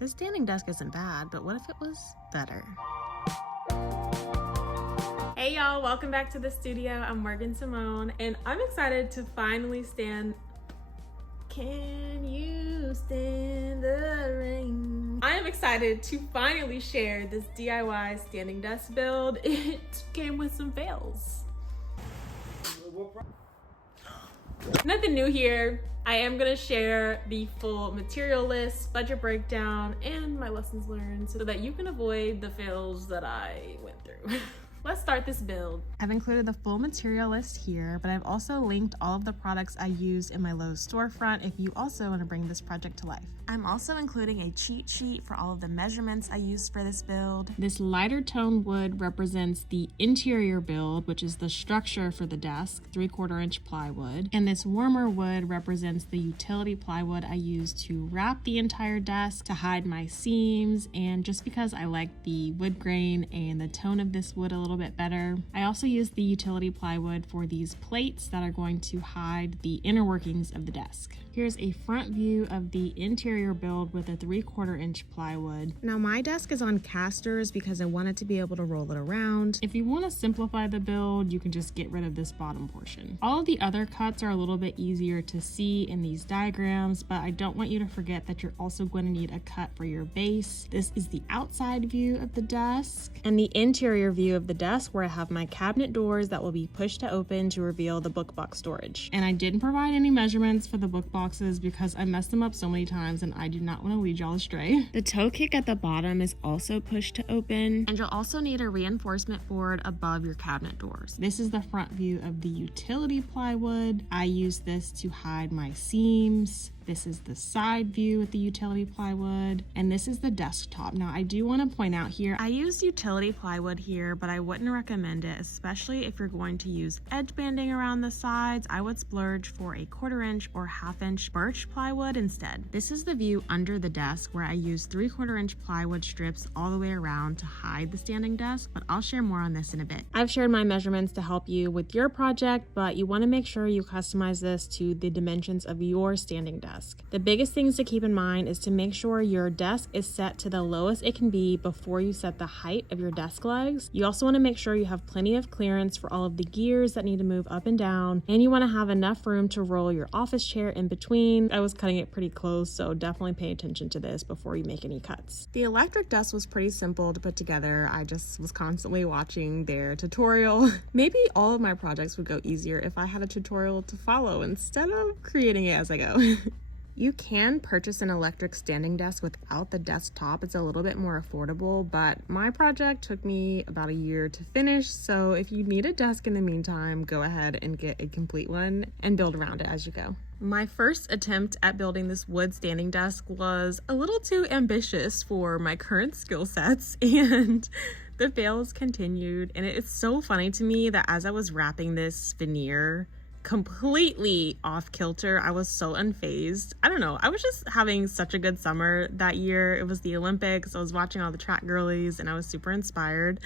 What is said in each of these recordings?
The standing desk isn't bad, but what if it was better? Hey y'all, welcome back to the studio. I'm Morgan Simone, and I'm excited to finally stand. Can you stand the rain? I am excited to finally share this DIY standing desk build. It came with some fails. Nothing new here. I am gonna share the full material list, budget breakdown, and my lessons learned so that you can avoid the fails that I went through. Let's start this build. I've included the full material list here, but I've also linked all of the products I used in my Lowe storefront if you also want to bring this project to life. I'm also including a cheat sheet for all of the measurements I used for this build. This lighter tone wood represents the interior build, which is the structure for the desk, 3/4 inch plywood. And this warmer wood represents the utility plywood I used to wrap the entire desk to hide my seams, and just because I like the wood grain and the tone of this wood a little bit better. I also used the utility plywood for these plates that are going to hide the inner workings of the desk. Here's a front view of the interior build with a 3/4 inch plywood. Now my desk is on casters because I wanted to be able to roll it around. If you want to simplify the build, you can just get rid of this bottom portion. All of the other cuts are a little bit easier to see in these diagrams, but I don't want you to forget that you're also going to need a cut for your base. This is the outside view of the desk and the interior view of the desk where I have my cabinet doors that will be pushed to open to reveal the book box storage. And I didn't provide any measurements for the book boxes because I messed them up so many times and I do not want to lead y'all astray. The toe kick at the bottom is also pushed to open, and you'll also need a reinforcement board above your cabinet doors. This is the front view of the utility plywood. I use this to hide my seams. This is the side view with the utility plywood, and this is the desktop. Now I do want to point out here, I used utility plywood here, but I wouldn't recommend it, especially if you're going to use edge banding around the sides. I would splurge for a 1/4 inch or 1/2 inch birch plywood instead. This is the view under the desk where I used 3/4 inch plywood strips all the way around to hide the standing desk, but I'll share more on this in a bit. I've shared my measurements to help you with your project, but you want to make sure you customize this to the dimensions of your standing desk. The biggest things to keep in mind is to make sure your desk is set to the lowest it can be before you set the height of your desk legs. You also want to make sure you have plenty of clearance for all of the gears that need to move up and down, and you want to have enough room to roll your office chair in between. I was cutting it pretty close, so definitely pay attention to this before you make any cuts. The electric desk was pretty simple to put together. I just was constantly watching their tutorial. Maybe all of my projects would go easier if I had a tutorial to follow instead of creating it as I go. You can purchase an electric standing desk without the desktop. It's a little bit more affordable, but my project took me about a year to finish, so if you need a desk in the meantime, go ahead and get a complete one and build around it as you go. My first attempt at building this wood standing desk was a little too ambitious for my current skill sets, and the fails continued. And it's so funny to me that as I was wrapping this veneer completely off kilter, I was so unfazed. I don't know, I was just having such a good summer that year. It was the Olympics. I was watching all the track girlies and I was super inspired,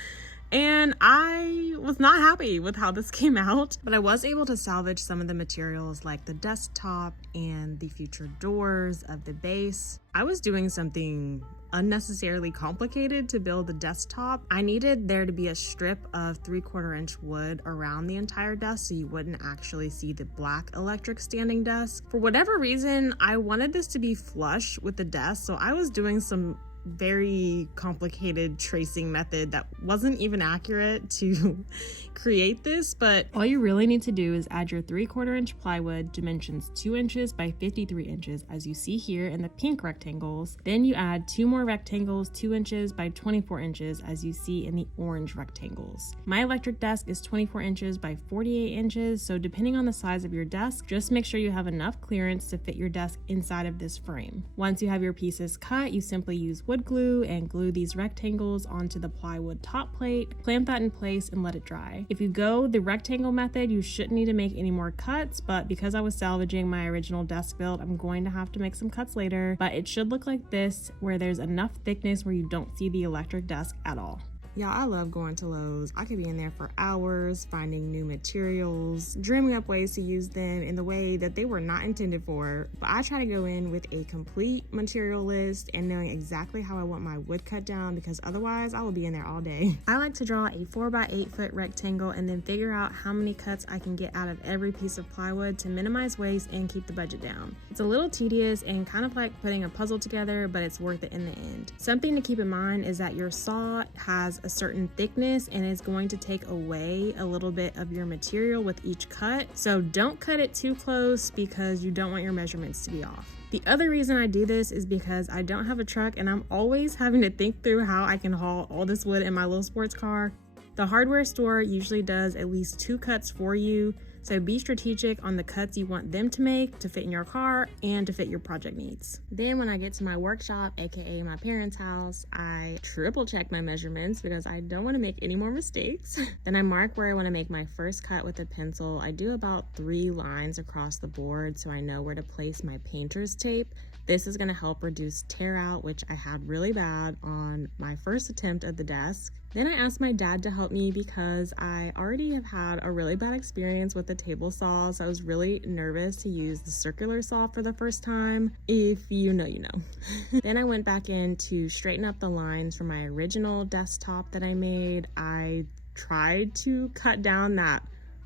and I was not happy with how this came out, but I was able to salvage some of the materials like the desktop and the future doors of the base. I was doing something unnecessarily complicated to build the desktop. I needed there to be a strip of 3/4 inch wood around the entire desk so you wouldn't actually see the black electric standing desk. For whatever reason, I wanted this to be flush with the desk, so I was doing some very complicated tracing method that wasn't even accurate to create this, but all you really need to do is add your 3/4 inch plywood, dimensions 2 inches by 53 inches as you see here in the pink rectangles. Then you add 2 more rectangles 2 inches by 24 inches as you see in the orange rectangles. My electric desk is 24 inches by 48 inches, so depending on the size of your desk, just make sure you have enough clearance to fit your desk inside of this frame. Once you have your pieces cut, you simply use wood glue and glue these rectangles onto the plywood top plate, clamp that in place and let it dry. If you go the rectangle method, you shouldn't need to make any more cuts, but because I was salvaging my original desk build, I'm going to have to make some cuts later, but it should look like this where there's enough thickness where you don't see the electric desk at all. Yeah, I love going to Lowe's. I could be in there for hours, finding new materials, dreaming up ways to use them in the way that they were not intended for. But I try to go in with a complete material list and knowing exactly how I want my wood cut down, because otherwise I will be in there all day. I like to draw a 4x8 foot rectangle and then figure out how many cuts I can get out of every piece of plywood to minimize waste and keep the budget down. It's a little tedious and kind of like putting a puzzle together, but it's worth it in the end. Something to keep in mind is that your saw has a certain thickness and is going to take away a little bit of your material with each cut. So don't cut it too close because you don't want your measurements to be off. The other reason I do this is because I don't have a truck and I'm always having to think through how I can haul all this wood in my little sports car. The hardware store usually does at least 2 cuts for you, so be strategic on the cuts you want them to make to fit in your car and to fit your project needs. Then when I get to my workshop, aka my parents' house, I triple check my measurements because I don't want to make any more mistakes. Then I mark where I want to make my first cut with a pencil. I do about 3 lines across the board so I know where to place my painter's tape. This is going to help reduce tear out, which I had really bad on my first attempt at the desk. Then I asked my dad to help me because I already have had a really bad experience with the table saw, so I was really nervous to use the circular saw for the first time. If you know, you know. Then I went back in to straighten up the lines for my original desktop that I made. I tried to cut down that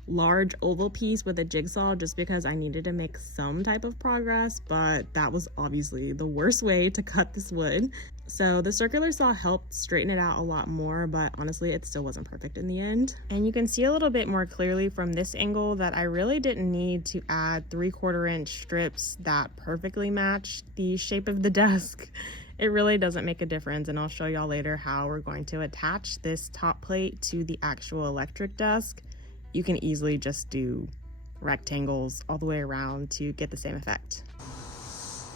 large oval piece with a jigsaw just because I needed to make some type of progress, but that was obviously the worst way to cut this wood. So the circular saw helped straighten it out a lot more, but honestly it still wasn't perfect in the end. And you can see a little bit more clearly from this angle that I really didn't need to add 3/4 inch strips that perfectly match the shape of the desk. It really doesn't make a difference, and I'll show y'all later how we're going to attach this top plate to the actual electric desk. You can easily just do rectangles all the way around to get the same effect.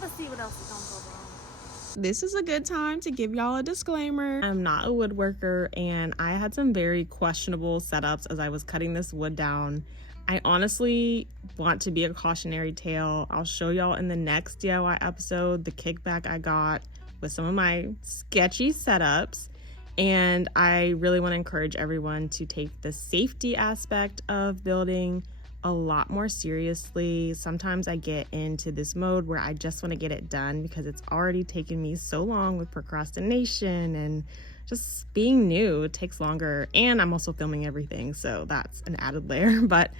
Let's see what else is gonna go wrong. This is a good time to give y'all a disclaimer. I'm not a woodworker and I had some very questionable setups as I was cutting this wood down. I honestly want to be a cautionary tale. I'll show y'all in the next DIY episode the kickback I got with some of my sketchy setups. And I really want to encourage everyone to take the safety aspect of building a lot more seriously. Sometimes I get into this mode where I just want to get it done because it's already taken me so long with procrastination, and just being new takes longer. And I'm also filming everything, so that's an added layer. But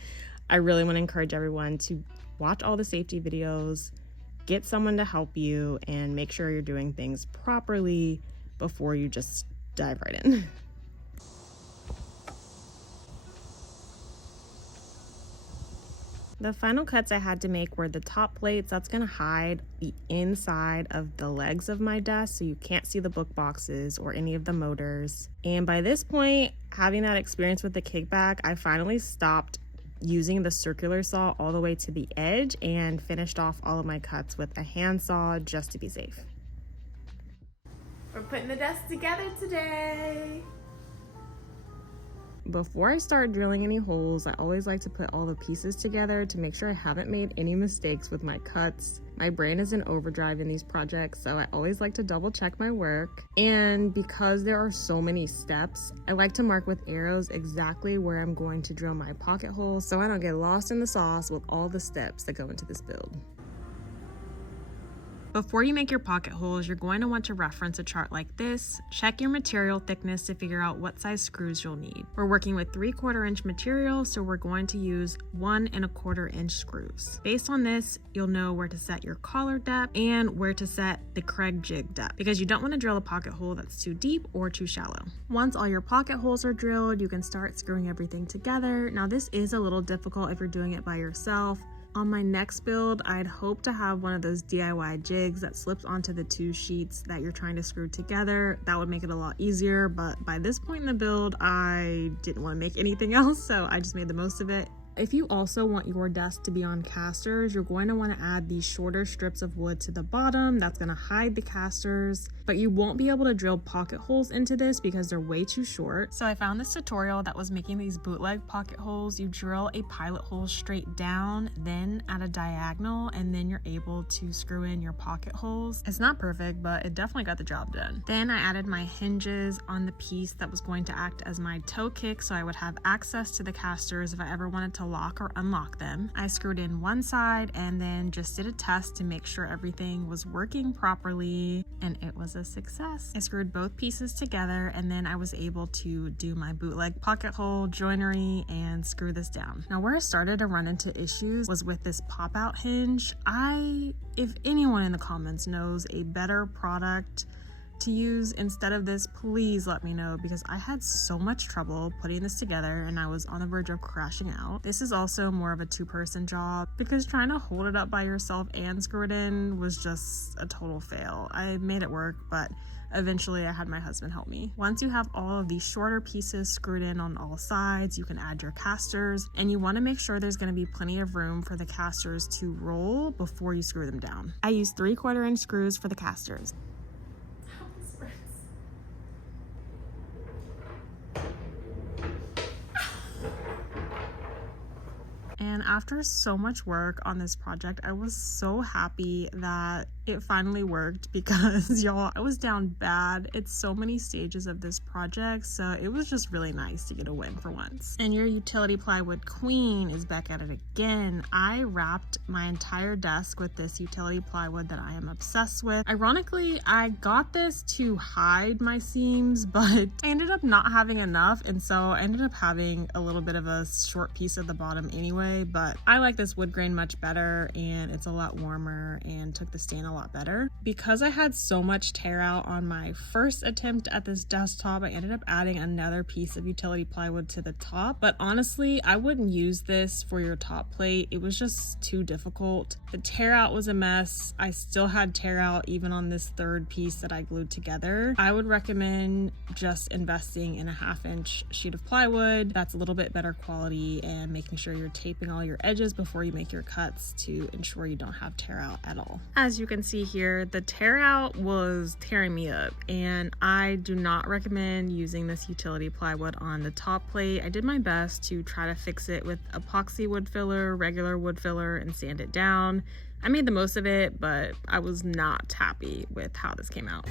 I really want to encourage everyone to watch all the safety videos, get someone to help you, and make sure you're doing things properly before you just dive right in. The final cuts I had to make were the top plates. That's going to hide the inside of the legs of my desk so you can't see the book boxes or any of the motors. And by this point, having that experience with the kickback, I finally stopped using the circular saw all the way to the edge and finished off all of my cuts with a handsaw just to be safe. We're putting the desk together today. Before I start drilling any holes, I always like to put all the pieces together to make sure I haven't made any mistakes with my cuts. My brain is in overdrive in these projects, so I always like to double check my work. And because there are so many steps, I like to mark with arrows exactly where I'm going to drill my pocket hole so I don't get lost in the sauce with all the steps that go into this build. Before you make your pocket holes, you're going to want to reference a chart like this. Check your material thickness to figure out what size screws you'll need. We're working with 3/4 inch material, so we're going to use 1 1/4 inch screws. Based on this, you'll know where to set your collar depth and where to set the Kreg jig depth, because you don't want to drill a pocket hole that's too deep or too shallow. Once all your pocket holes are drilled, you can start screwing everything together. Now this is a little difficult if you're doing it by yourself. On my next build, I'd hope to have one of those DIY jigs that slips onto the 2 sheets that you're trying to screw together. That would make it a lot easier, but by this point in the build, I didn't want to make anything else, so I just made the most of it. If you also want your desk to be on casters, you're going to want to add these shorter strips of wood to the bottom. That's going to hide the casters, but you won't be able to drill pocket holes into this because they're way too short. So I found this tutorial that was making these bootleg pocket holes. You drill a pilot hole straight down, then at a diagonal, and then you're able to screw in your pocket holes. It's not perfect, but it definitely got the job done. Then I added my hinges on the piece that was going to act as my toe kick, so I would have access to the casters if I ever wanted to lock or unlock them. I screwed in one side and then just did a test to make sure everything was working properly, and it was a success. I screwed both pieces together and then I was able to do my bootleg pocket hole joinery and screw this down. Now where I started to run into issues was with this pop-out hinge. If anyone in the comments knows a better product to use instead of this, please let me know, because I had so much trouble putting this together and I was on the verge of crashing out. This is also more of a two-person job because trying to hold it up by yourself and screw it in was just a total fail. I made it work, but eventually I had my husband help me. Once you have all of these shorter pieces screwed in on all sides, you can add your casters, and you want to make sure there's going to be plenty of room for the casters to roll before you screw them down. I used 3/4 inch screws for the casters. And after so much work on this project, I was so happy that it finally worked because y'all, I was down bad. It's so many stages of this project, so it was just really nice to get a win for once. And your utility plywood queen is back at it again. I wrapped my entire desk with this utility plywood that I am obsessed with. Ironically, I got this to hide my seams, but I ended up not having enough, and so I ended up having a little bit of a short piece at the bottom anyway, but I like this wood grain much better and it's a lot warmer and took the stain a lot better. Because I had so much tear out on my first attempt at this desktop, I ended up adding another piece of utility plywood to the top, but honestly I wouldn't use this for your top plate. It was just too difficult. The tear out was a mess. I still had tear out even on this third piece that I glued together. I would recommend just investing in a 1/2 inch sheet of plywood that's a little bit better quality and making sure you're taping all your edges before you make your cuts to ensure you don't have tear out at all. As you can see here, the tear out was tearing me up, and I do not recommend using this utility plywood on the top plate. I did my best to try to fix it with epoxy wood filler, regular wood filler, and sand it down. I made the most of it, but I was not happy with how this came out.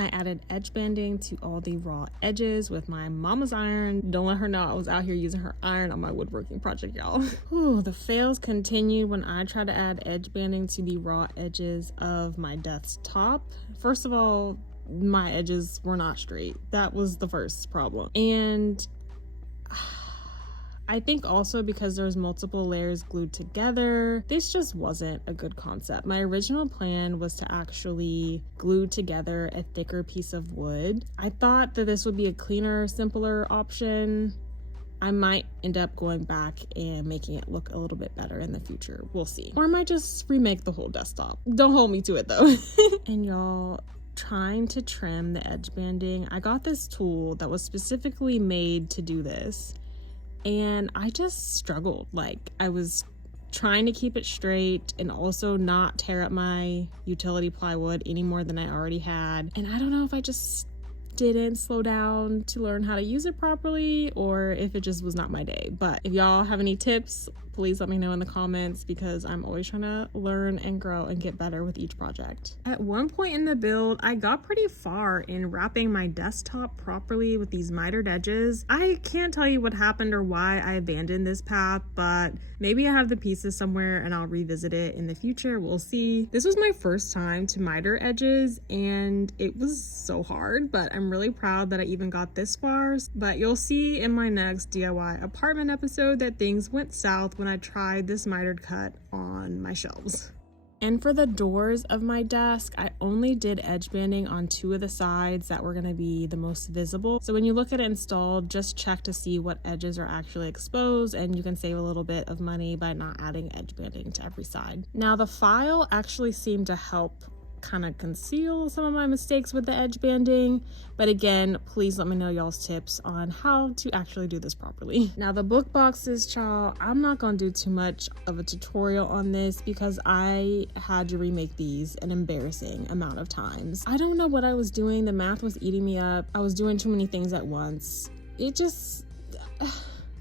I added edge banding to all the raw edges with my mama's iron. Don't let her know I was out here using her iron on my woodworking project, y'all. Ooh, the fails continued when I tried to add edge banding to the raw edges of my desktop. First of all, my edges were not straight. That was the first problem. And I think also because there's multiple layers glued together, this just wasn't a good concept. My original plan was to actually glue together a thicker piece of wood. I thought that this would be a cleaner, simpler option. I might end up going back and making it look a little bit better in the future. We'll see. Or I might just remake the whole desktop. Don't hold me to it though. And y'all, trying to trim the edge banding, I got this tool that was specifically made to do this. And I just struggled. Like, I was trying to keep it straight and also not tear up my utility plywood any more than I already had. And I don't know if I just didn't slow down to learn how to use it properly or if it just was not my day. But if y'all have any tips, please let me know in the comments because I'm always trying to learn and grow and get better with each project. At one point in the build, I got pretty far in wrapping my desktop properly with these mitered edges. I can't tell you what happened or why I abandoned this path, but maybe I have the pieces somewhere and I'll revisit it in the future. We'll see. This was my first time to miter edges and it was so hard, but I'm really proud that I even got this far. But you'll see in my next DIY apartment episode that things went south when I tried this mitered cut on my shelves. And for the doors of my desk, I only did edge banding on 2 of the sides that were going to be the most visible. So when you look at it installed, just check to see what edges are actually exposed, and you can save a little bit of money by not adding edge banding to every side. Now the file actually seemed to help kind of conceal some of my mistakes with the edge banding. But again, please let me know y'all's tips on how to actually do this properly. Now the book boxes, child, I'm not gonna do too much of a tutorial on this because I had to remake these an embarrassing amount of times. I don't know what I was doing. The math was eating me up. I was doing too many things at once. It just...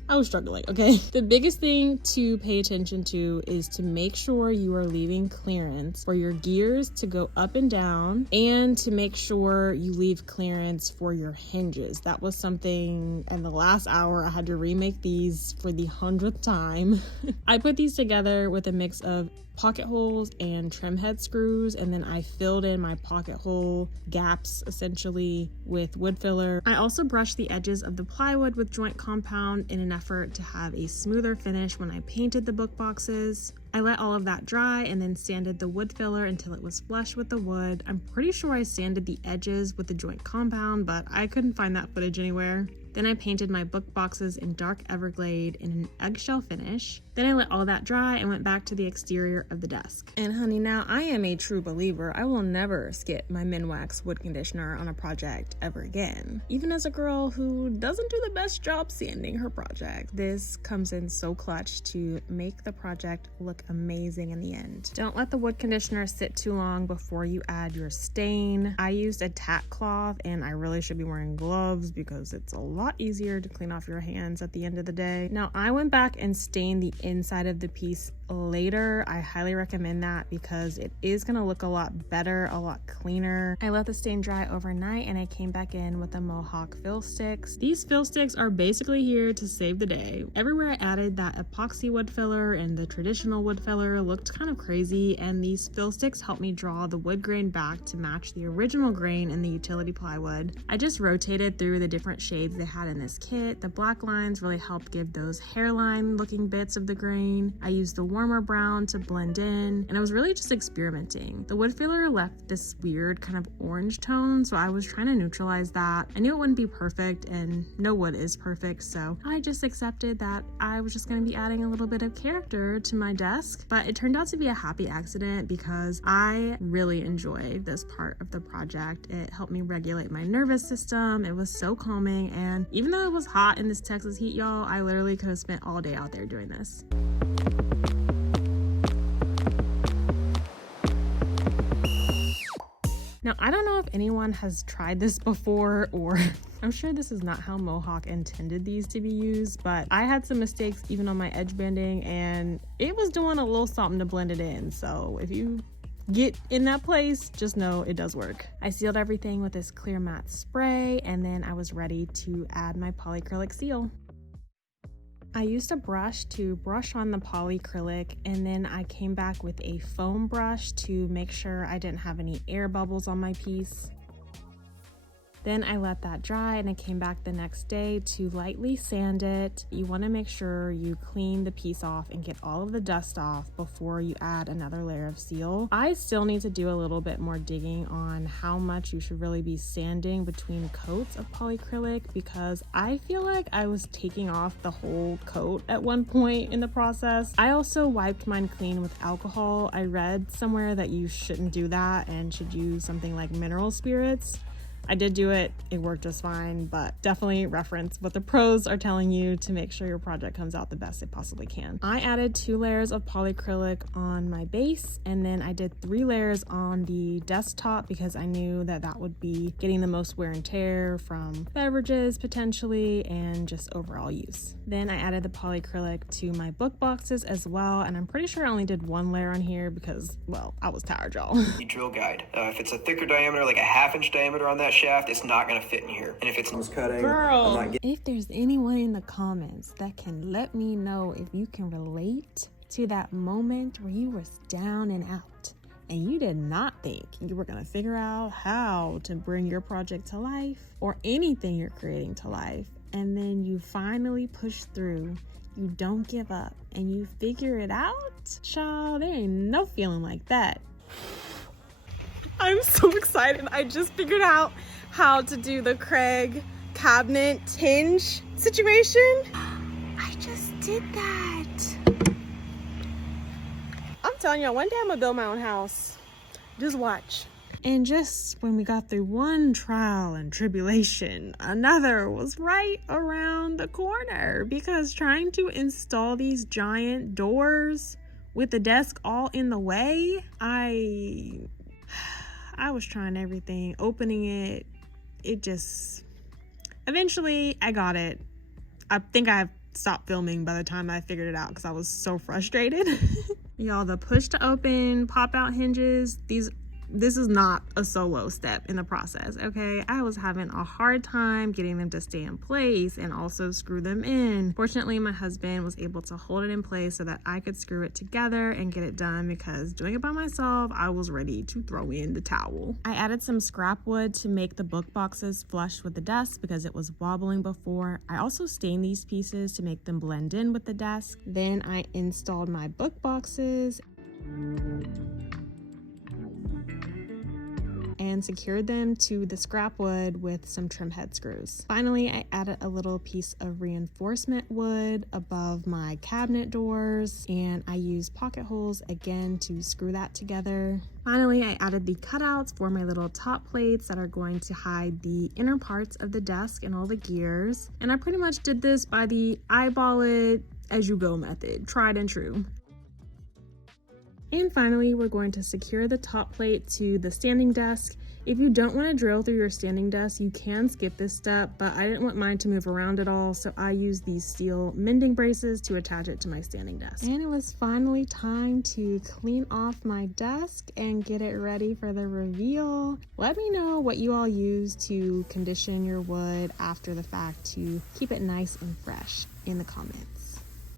I was struggling, okay? The biggest thing to pay attention to is to make sure you are leaving clearance for your gears to go up and down, and to make sure you leave clearance for your hinges. That was something in the last hour. I had to remake these for the 100th time. I put these together with a mix of pocket holes and trim head screws, and then I filled in my pocket hole gaps essentially with wood filler. I also brushed the edges of the plywood with joint compound in an effort to have a smoother finish when I painted the book boxes. I let all of that dry and then sanded the wood filler until it was flush with the wood. I'm pretty sure I sanded the edges with the joint compound, but I couldn't find that footage anywhere. Then I painted my book boxes in dark Everglade in an eggshell finish. Then I let all that dry and went back to the exterior of the desk. And honey, now I am a true believer. I will never skip my Minwax Wood Conditioner on a project ever again. Even as a girl who doesn't do the best job sanding her project, this comes in so clutch to make the project look amazing in the end. Don't let the wood conditioner sit too long before you add your stain. I used a tack cloth, and I really should be wearing gloves because it's a lot easier to clean off your hands at the end of the day. Now I went back and stained the inside of the piece later. I highly recommend that because it is going to look a lot better, a lot cleaner. I let the stain dry overnight and I came back in with the Mohawk Fill Stiks. These fill sticks are basically here to save the day. Everywhere I added that epoxy wood filler and the traditional wood filler looked kind of crazy, and these fill sticks helped me draw the wood grain back to match the original grain in the utility plywood. I just rotated through the different shades they had in this kit. The black lines really helped give those hairline looking bits of the grain. I used the warmer brown to blend in, and I was really just experimenting. The wood filler left this weird kind of orange tone, so I was trying to neutralize that. I knew it wouldn't be perfect, and no wood is perfect, so I just accepted that I was just going to be adding a little bit of character to my desk. But it turned out to be a happy accident because I really enjoyed this part of the project. It helped me regulate my nervous system. It was so calming, and even though it was hot in this Texas heat, y'all, I literally could have spent all day out there doing this. Now, I don't know if anyone has tried this before, or I'm sure this is not how Mohawk intended these to be used, but I had some mistakes even on my edge banding, and it was doing a little something to blend it in. So if you get in that place, just know it does work. I sealed everything with this clear matte spray, and then I was ready to add my polycrylic seal. I used a brush to brush on the polycrylic, and then I came back with a foam brush to make sure I didn't have any air bubbles on my piece. Then I let that dry and I came back the next day to lightly sand it. You want to make sure you clean the piece off and get all of the dust off before you add another layer of seal. I still need to do a little bit more digging on how much you should really be sanding between coats of polycrylic, because I feel like I was taking off the whole coat at one point in the process. I also wiped mine clean with alcohol. I read somewhere that you shouldn't do that and should use something like mineral spirits. I did do it, it worked just fine, but definitely reference what the pros are telling you to make sure your project comes out the best it possibly can. I added 2 layers of polycrylic on my base, and then I did 3 layers on the desktop because I knew that that would be getting the most wear and tear from beverages potentially and just overall use. Then I added the polycrylic to my book boxes as well, and I'm pretty sure I only did 1 layer on here because, well, I was tired, y'all. The drill guide. If it's a thicker diameter, like a 1/2 inch diameter on that shaft, it's not going to fit in here. And if it's cutting, girl, I'm not getting... If there's anyone in the comments that can let me know if you can relate to that moment where you were down and out and you did not think you were going to figure out how to bring your project to life or anything you're creating to life, and then you finally push through, you don't give up, and you figure it out, child, there ain't no feeling like that. I'm so excited. I just figured out how to do the Kreg Cabinet hinge situation. I just did that. I'm telling y'all, one day I'm gonna build my own house. Just watch. And just when we got through one trial and tribulation, another was right around the corner, because trying to install these giant doors with the desk all in the way, I was trying everything, opening it. It just, eventually I got it. I think I stopped filming by the time I figured it out because I was so frustrated. Y'all, the push to open pop out hinges, this is not a solo step in the process, okay? I was having a hard time getting them to stay in place and also screw them in. Fortunately, my husband was able to hold it in place so that I could screw it together and get it done, because doing it by myself, I was ready to throw in the towel. I added some scrap wood to make the book boxes flush with the desk because it was wobbling before. I also stained these pieces to make them blend in with the desk. Then I installed my book boxes and secured them to the scrap wood with some trim head screws. Finally, I added a little piece of reinforcement wood above my cabinet doors, and I used pocket holes again to screw that together. Finally, I added the cutouts for my little top plates that are going to hide the inner parts of the desk and all the gears. And I pretty much did this by the eyeball it as you go method, tried and true. And finally, we're going to secure the top plate to the standing desk. If you don't want to drill through your standing desk, you can skip this step, but I didn't want mine to move around at all, so I used these steel mending braces to attach it to my standing desk. And it was finally time to clean off my desk and get it ready for the reveal. Let me know what you all use to condition your wood after the fact to keep it nice and fresh in the comments.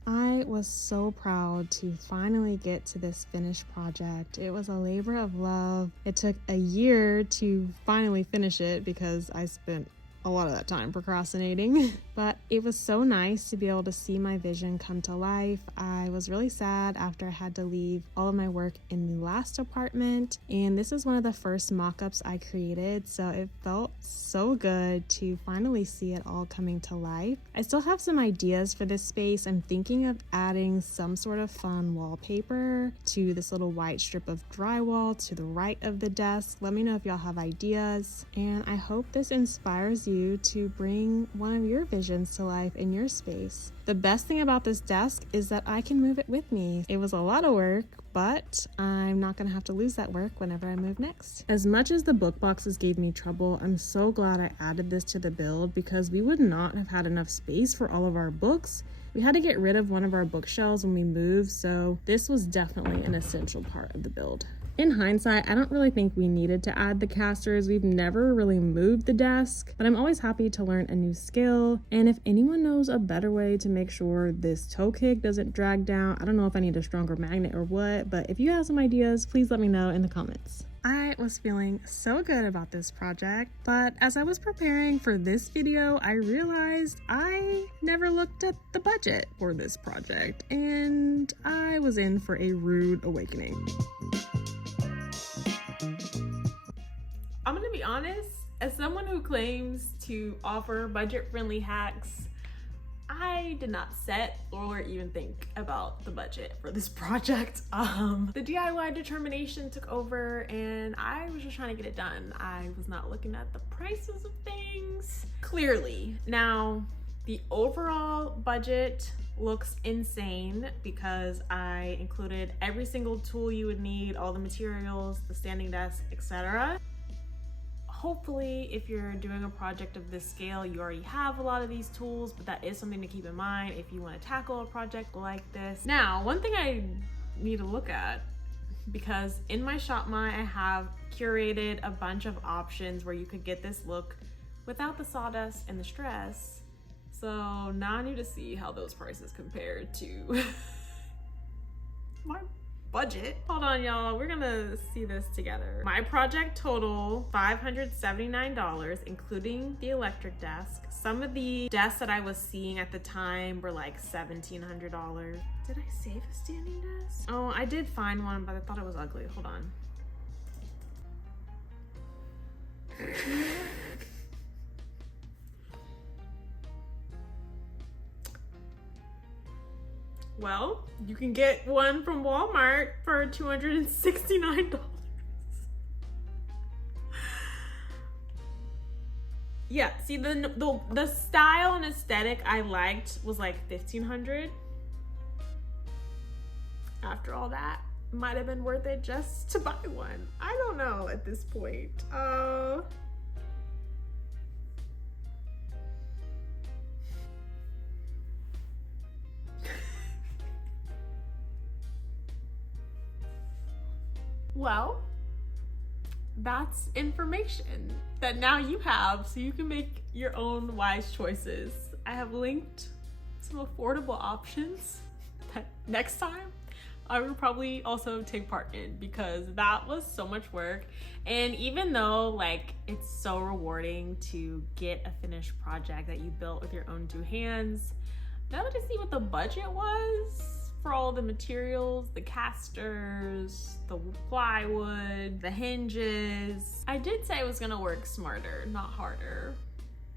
I was so proud to finally get to this finished project. It was a labor of love. It took a year to finally finish it because I spent a lot of that time procrastinating, but it was so nice to be able to see my vision come to life. I was really sad after I had to leave all of my work in the last apartment, and this is one of the first mock-ups I created, so it felt so good to finally see it all coming to life. I still have some ideas for this space. I'm thinking of adding some sort of fun wallpaper to this little white strip of drywall to the right of the desk. Let me know if y'all have ideas, and I hope this inspires you to bring one of your visions to life in your space. The best thing about this desk is that I can move it with me. It was a lot of work, but I'm not gonna have to lose that work whenever I move next. As much as the book boxes gave me trouble, I'm so glad I added this to the build because we would not have had enough space for all of our books. We had to get rid of one of our bookshelves when we moved, so this was definitely an essential part of the build. In hindsight, I don't really think we needed to add the casters. We've never really moved the desk, but I'm always happy to learn a new skill. And if anyone knows a better way to make sure this toe kick doesn't drag down, I don't know if I need a stronger magnet or what, but if you have some ideas, please let me know in the comments. I was feeling so good about this project, but as I was preparing for this video, I realized I never looked at the budget for this project, and I was in for a rude awakening. I'm gonna be honest, as someone who claims to offer budget-friendly hacks, I did not set or even think about the budget for this project. The DIY determination took over and I was just trying to get it done. I was not looking at the prices of things clearly. Now, the overall budget looks insane because I included every single tool you would need, all the materials, the standing desk, etc. Hopefully, if you're doing a project of this scale, you already have a lot of these tools, but that is something to keep in mind if you want to tackle a project like this. Now, one thing I need to look at, because in my ShopMy, I have curated a bunch of options where you could get this look without the sawdust and the stress. So now I need to see how those prices compare to my budget. Hold on, y'all, we're gonna see this together. My project total, $579, including the electric desk. Some of the desks that I was seeing at the time were like $1,700. Did I save a standing desk? Oh, I did find one, but I thought it was ugly. Hold on. Well, you can get one from Walmart for $269. Yeah, see the style and aesthetic I liked was like $1,500. After all that, might have been worth it just to buy one. I don't know at this point. Well, that's information that now you have, so you can make your own wise choices. I have linked some affordable options that next time I would probably also take part in, because that was so much work. And even though like it's so rewarding to get a finished project that you built with your own two hands, now that I see what the budget was for all the materials, the casters, the plywood, the hinges, I did say I was gonna work smarter, not harder.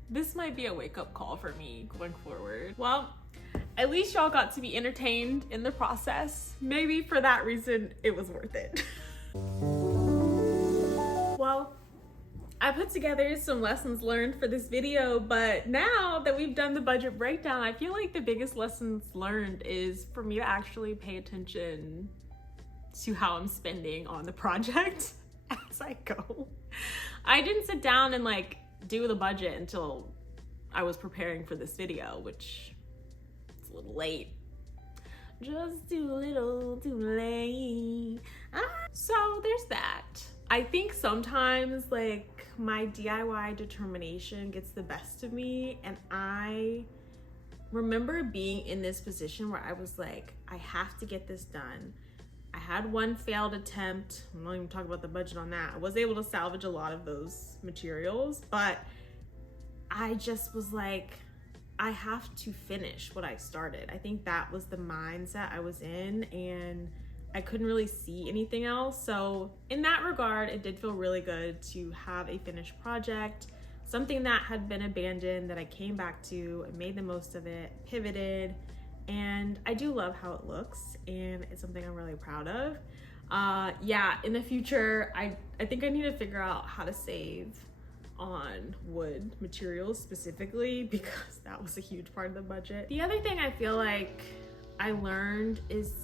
This might be a wake-up call for me going forward. Well, at least y'all got to be entertained in the process. Maybe for that reason, it was worth it. Well, I put together some lessons learned for this video, but now that we've done the budget breakdown, I feel like the biggest lessons learned is for me to actually pay attention to how I'm spending on the project as I go. I didn't sit down and like do the budget until I was preparing for this video, which is a little late. Just too little too late. So there's that. I think sometimes like my DIY determination gets the best of me, and I remember being in this position where I was like, I have to get this done. I had one failed attempt. I'm not even talking about the budget on that. I was able to salvage a lot of those materials, but I just was like, I have to finish what I started. I think that was the mindset I was in, and I couldn't really see anything else. So in that regard, it did feel really good to have a finished project, something that had been abandoned that I came back to and made the most of it, pivoted, and I do love how it looks, and it's something I'm really proud of. Yeah, in the future, I think I need to figure out how to save on wood materials specifically, because that was a huge part of the budget. The other thing I feel like I learned is,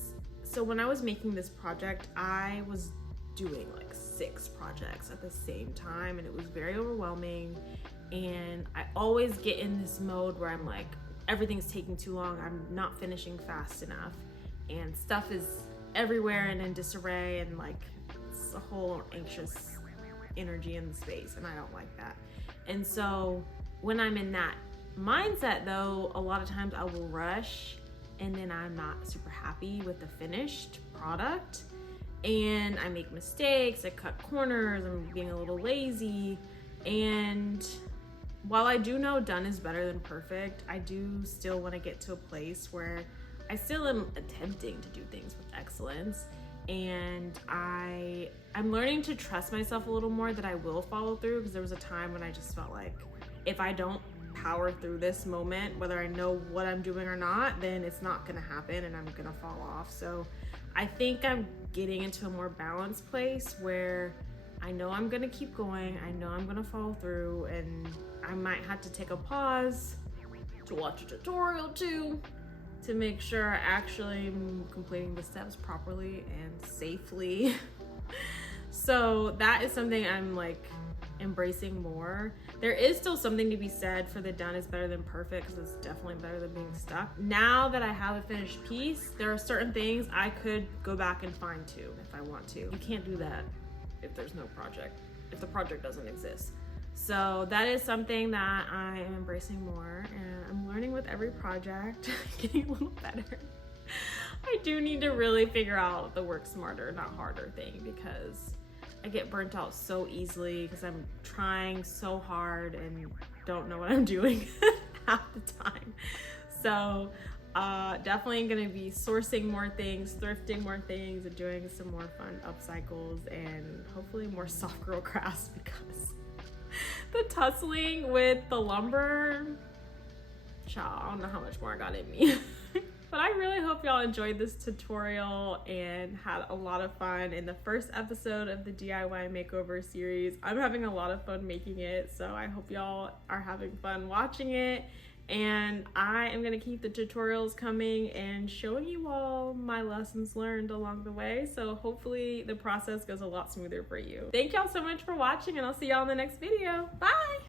so when I was making this project, I was doing like 6 projects at the same time, and it was very overwhelming. And I always get in this mode where I'm like, everything's taking too long, I'm not finishing fast enough, and stuff is everywhere and in disarray, and like it's a whole anxious energy in the space, and I don't like that. And so when I'm in that mindset though, a lot of times I will rush, and then I'm not super happy with the finished product, and I make mistakes, I cut corners, I'm being a little lazy. And while I do know done is better than perfect, I do still want to get to a place where I still am attempting to do things with excellence. And I'm learning to trust myself a little more that I will follow through, because there was a time when I just felt like if I don't power through this moment, whether I know what I'm doing or not, then it's not gonna happen and I'm gonna fall off. So I think I'm getting into a more balanced place where I know I'm gonna keep going, I know I'm gonna follow through, and I might have to take a pause to watch a tutorial too, to make sure I actually am completing the steps properly and safely. So that is something I'm like embracing more. There is still something to be said for the done is better than perfect, because it's definitely better than being stuck. Now that I have a finished piece, there are certain things I could go back and fine tune if I want to. You can't do that if there's no project, if the project doesn't exist. So that is something that I am embracing more, and I'm learning with every project, getting a little better. I do need to really figure out the work smarter, not harder thing, because I get burnt out so easily because I'm trying so hard and don't know what I'm doing half the time. So definitely gonna be sourcing more things, thrifting more things, and doing some more fun upcycles, and hopefully more soft girl crafts, because the tussling with the lumber, child, I don't know how much more I got in me. But I really hope y'all enjoyed this tutorial and had a lot of fun in the first episode of the DIY makeover series. I'm having a lot of fun making it, so I hope y'all are having fun watching it. And I am gonna keep the tutorials coming and showing you all my lessons learned along the way. So hopefully the process goes a lot smoother for you. Thank y'all so much for watching, and I'll see y'all in the next video. Bye!